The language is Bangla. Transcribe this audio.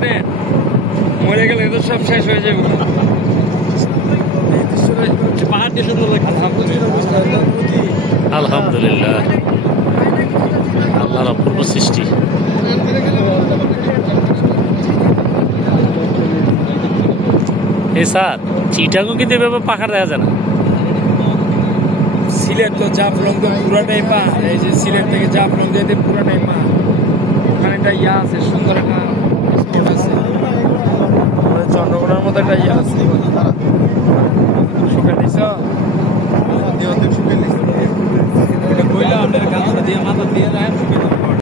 আপনি মরে গেলে তো সব শেষ হয়ে যাবে। পাহাড় দিয়ে সুন্দর লাগে। আলহামদুলিল্লাহ, আল্লাহর অপূর্ব সৃষ্টি। স্যার চিটাগং কিন্তু এভাবে পাহাড় দেখা যায় না। সিলেট তো জাফলং তো পুরাটাই পাহাড়। এই যে সিলেট থেকে জাফলং যেতে পুরাটাই পাহাড়। ওখানে একটা ইয়া আছে, সুন্দর একটা স্পট আছে, চন্দ্রকোনার মতো একটা ইয়া আছে। শুকে দিছ শুকে দিছ, কইলা আপনার গামছা দিয়ে মাথা দিয়ে যায় শুকে